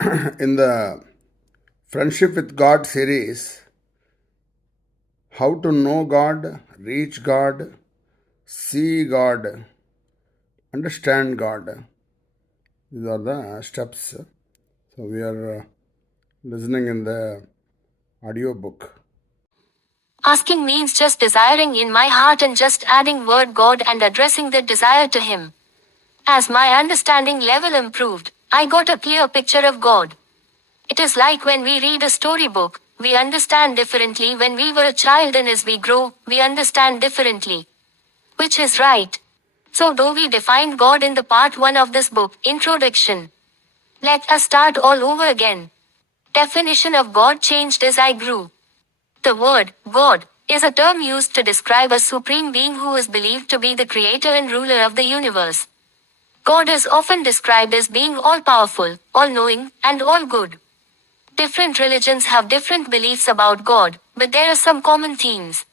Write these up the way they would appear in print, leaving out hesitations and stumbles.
In the Friendship with God series, how to know God, reach God, see God, understand God. These are the steps. So we are listening in the audio book. Asking means just desiring in my heart and just adding word God and addressing that desire to Him. As my understanding level improved, I got a clear picture of God. It is like when we read a storybook, we understand differently when we were a child, and as we grow, we understand differently. Which is right. So do we define God in the part 1 of this book, Introduction. Let us start all over again. Definition of God changed as I grew. The word, God, is a term used to describe a supreme being who is believed to be the creator and ruler of the universe. God is often described as being all-powerful, all-knowing, and all-good. Different religions have different beliefs about God, but there are some common themes.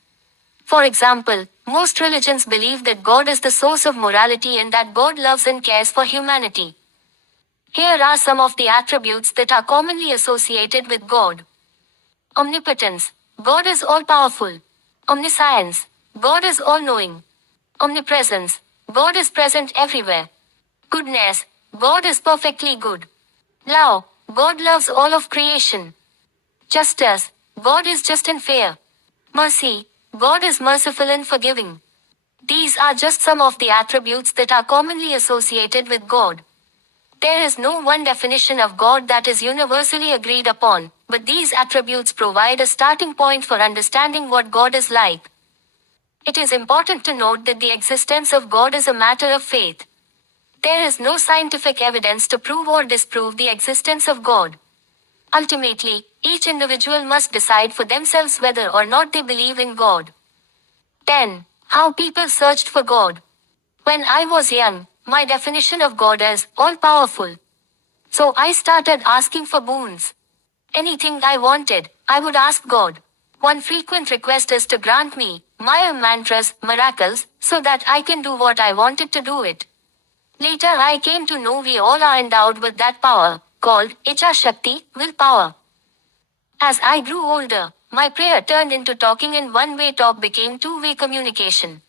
For example, most religions believe that God is the source of morality and that God loves and cares for humanity. Here are some of the attributes that are commonly associated with God. Omnipotence. God is all-powerful. Omniscience. God is all-knowing. Omnipresence. God is present everywhere. Goodness. God is perfectly good. Love. God loves all of creation. Justice. God is just and fair. Mercy. God is merciful and forgiving. These are just some of the attributes that are commonly associated with God. There is no one definition of God that is universally agreed upon, but these attributes provide a starting point for understanding what God is like. It is important to note that the existence of God is a matter of faith. There is no scientific evidence to prove or disprove the existence of God. Ultimately, each individual must decide for themselves whether or not they believe in God. 10. How people searched for God. When I was young, my definition of God is all-powerful. So I started asking for boons. Anything I wanted, I would ask God. One frequent request is to grant me Maya mantras, miracles, so that I can do what I wanted to do it. Later I came to know we all are endowed with that power, called Icha Shakti, willpower. As I grew older, my prayer turned into talking, and one-way talk became two-way communication.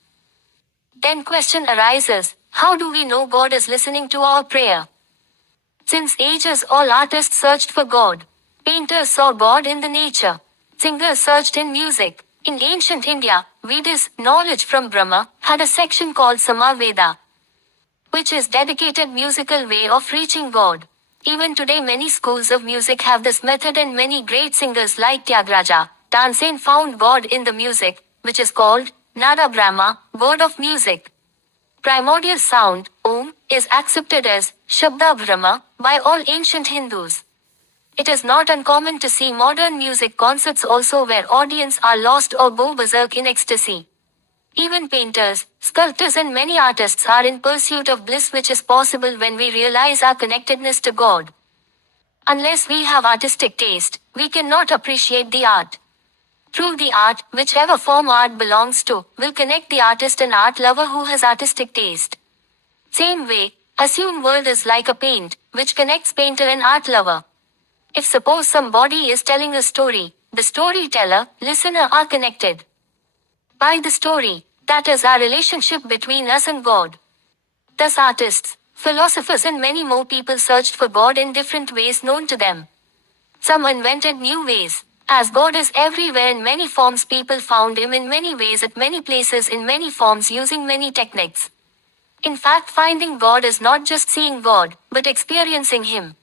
Then question arises, how do we know God is listening to our prayer? Since ages all artists searched for God. Painters saw God in the nature. Singers searched in music. In ancient India, Vedas, knowledge from Brahma, had a section called Samaveda, which is dedicated musical way of reaching God. Even today many schools of music have this method, and many great singers like Tyagaraja, Tansen found God in the music, which is called Nada Brahma, God of music. Primordial sound, Om, is accepted as Shabda Brahma by all ancient Hindus. It is not uncommon to see modern music concerts also where audience are lost or go berserk in ecstasy. Even painters, sculptors and many artists are in pursuit of bliss, which is possible when we realize our connectedness to God. Unless we have artistic taste, we cannot appreciate the art. Through the art, whichever form art belongs to, will connect the artist and art lover who has artistic taste. Same way, assume world is like a paint, which connects painter and art lover. If suppose somebody is telling a story, the storyteller, listener are connected by the story. That is our relationship between us and God. Thus artists, philosophers and many more people searched for God in different ways known to them. Some invented new ways. As God is everywhere in many forms, people found Him in many ways at many places in many forms using many techniques. In fact, finding God is not just seeing God, but experiencing Him.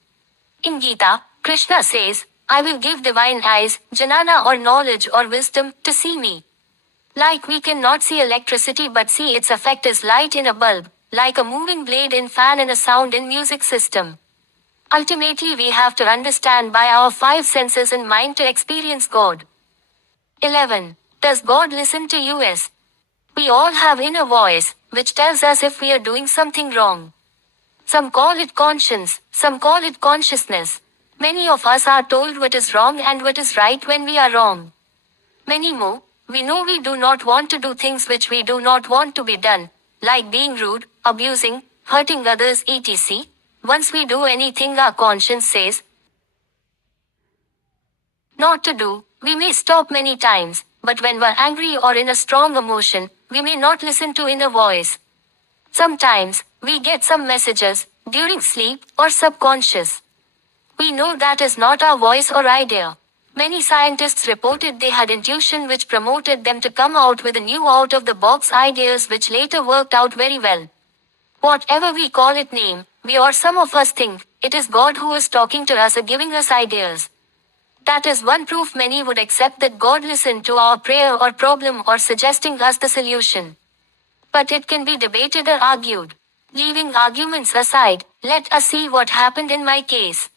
In Gita, Krishna says, I will give divine eyes, jnana or knowledge or wisdom, to see me. Like we cannot see electricity but see its effect as light in a bulb, like a moving blade in fan and a sound in music system. Ultimately we have to understand by our five senses and mind to experience God. 11. Does God listen to us? We all have inner voice, which tells us if we are doing something wrong. Some call it conscience, some call it consciousness. Many of us are told what is wrong and what is right when we are wrong. Many more, we know we do not want to do things which we do not want to be done, like being rude, abusing, hurting others etc. Once we do anything our conscience says, not to do. We may stop many times, but when we're angry or in a strong emotion, we may not listen to inner voice. Sometimes, we get some messages, during sleep, or subconscious. We know that is not our voice or idea. Many scientists reported they had intuition which promoted them to come out with a new out-of-the-box ideas which later worked out very well. Whatever we call it name, we or some of us think, it is God who is talking to us or giving us ideas. That is one proof many would accept that God listened to our prayer or problem or suggesting us the solution. But it can be debated or argued. Leaving arguments aside, let us see what happened in my case.